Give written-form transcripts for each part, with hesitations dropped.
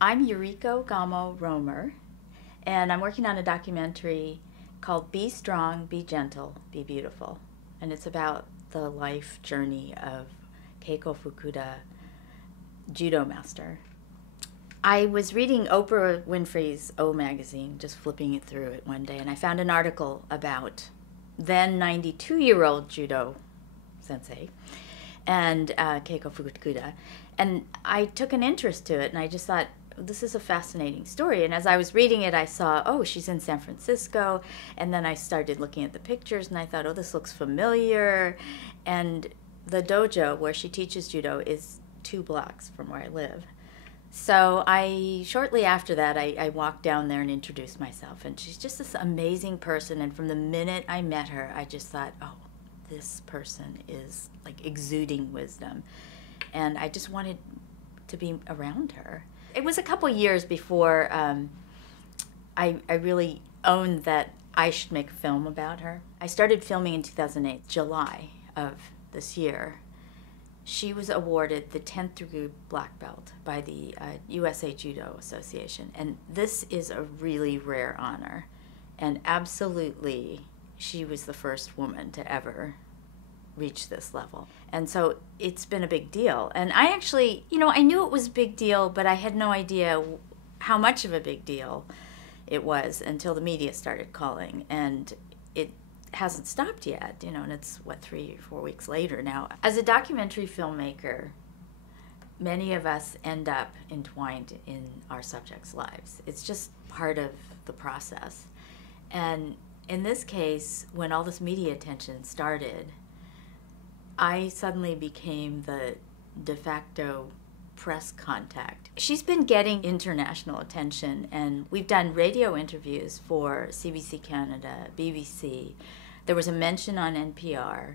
I'm Yuriko Romer, and I'm working on a documentary called Be Strong, Be Gentle, Be Beautiful. And it's about the life journey of Keiko Fukuda, Judo master. I was reading Oprah Winfrey's O magazine, just flipping it through it one day, and I found an article about then 92-year-old Judo sensei and Keiko Fukuda. And I took an interest to it, and I just thought, this is a fascinating story. And as I was reading it, I saw, oh, she's in San Francisco. And then I started looking at the pictures, and I thought, oh, this looks familiar. And the dojo where she teaches judo is 2 blocks from where I live. So shortly after that, I walked down there and introduced myself. And she's just this amazing person. And from the minute I met her, I just thought, oh, this person is like exuding wisdom. And I just wanted to be around her. It was a couple years before I really owned that I should make a film about her. I started filming in 2008, July of this year. She was awarded the 10th degree black belt by the USA Judo Association. And this is a really rare honor. And absolutely, she was the first woman to ever reach this level. And so it's been a big deal. And I actually, I knew it was a big deal, but I had no idea how much of a big deal it was until the media started calling. And it hasn't stopped yet, and it's, 3 or 4 weeks later now. As a documentary filmmaker, many of us end up entwined in our subjects' lives. It's just part of the process. And in this case, when all this media attention started, I suddenly became the de facto press contact. She's been getting international attention, and we've done radio interviews for CBC Canada, BBC. There was a mention on NPR.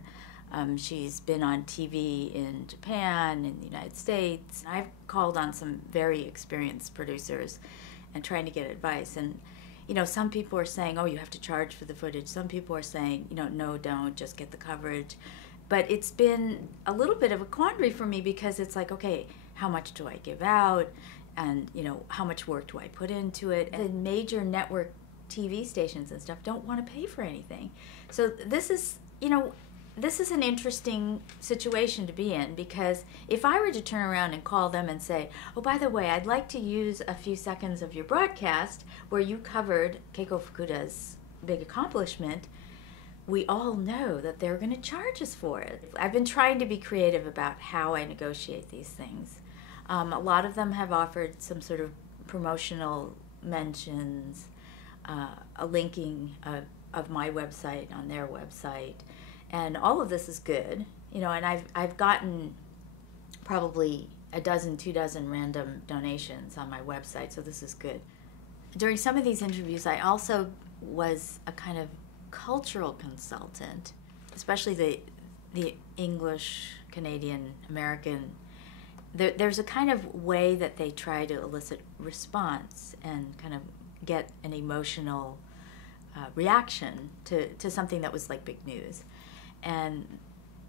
She's been on TV in Japan, in the United States. I've called on some very experienced producers and trying to get advice. And some people are saying, oh, you have to charge for the footage. Some people are saying, no, don't, just get the coverage. But it's been a little bit of a quandary for me because it's like, okay, how much do I give out? And, how much work do I put into it? And the major network TV stations and stuff don't want to pay for anything. So this is an interesting situation to be in, because if I were to turn around and call them and say, oh, by the way, I'd like to use a few seconds of your broadcast where you covered Keiko Fukuda's big accomplishment, we all know that they're going to charge us for it. I've been trying to be creative about how I negotiate these things. A lot of them have offered some sort of promotional mentions, a linking of my website on their website, and all of this is good. And I've gotten probably 2 dozen random donations on my website, so this is good. During some of these interviews, I also was a kind of cultural consultant, especially the English, Canadian, American. There's a kind of way that they try to elicit response and kind of get an emotional reaction to something that was like big news. And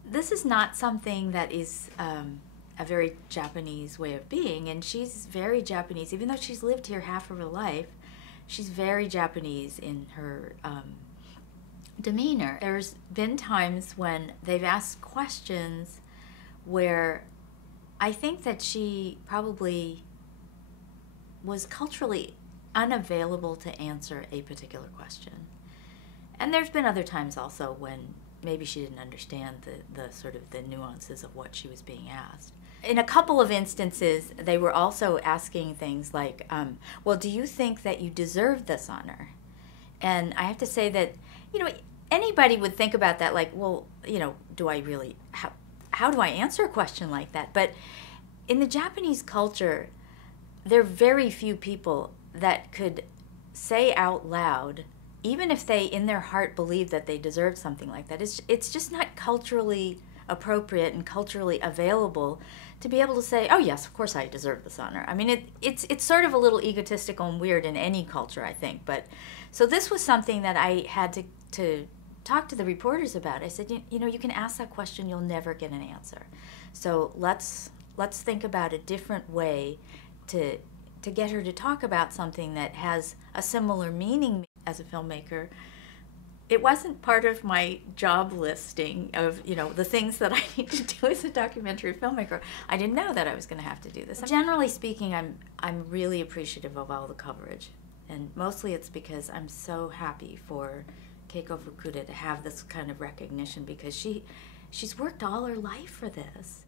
this is not something that is a very Japanese way of being, and she's very Japanese. Even though she's lived here half of her life, she's very Japanese in her demeanor. There's been times when they've asked questions where I think that she probably was culturally unavailable to answer a particular question. And there's been other times also when maybe she didn't understand the sort of the nuances of what she was being asked. In a couple of instances, they were also asking things like, well, do you think that you deserve this honor? And I have to say that, anybody would think about that, like, well, do I really, how do I answer a question like that? But in the Japanese culture, there are very few people that could say out loud, even if they in their heart believe that they deserve something like that. It's just not culturally appropriate and culturally available to be able to say, oh yes, of course I deserve this honor. I mean, it's sort of a little egotistical and weird in any culture, I think. But so this was something that I had to talk to the reporters about. I said, you can ask that question, you'll never get an answer. So let's think about a different way to to get her to talk about something that has a similar meaning as a filmmaker, it wasn't part of my job listing of, you know, the things that I need to do as a documentary filmmaker. I didn't know that I was going to have to do this. Generally speaking, I'm really appreciative of all the coverage. And mostly it's because I'm so happy for Keiko Fukuda to have this kind of recognition, because she's worked all her life for this.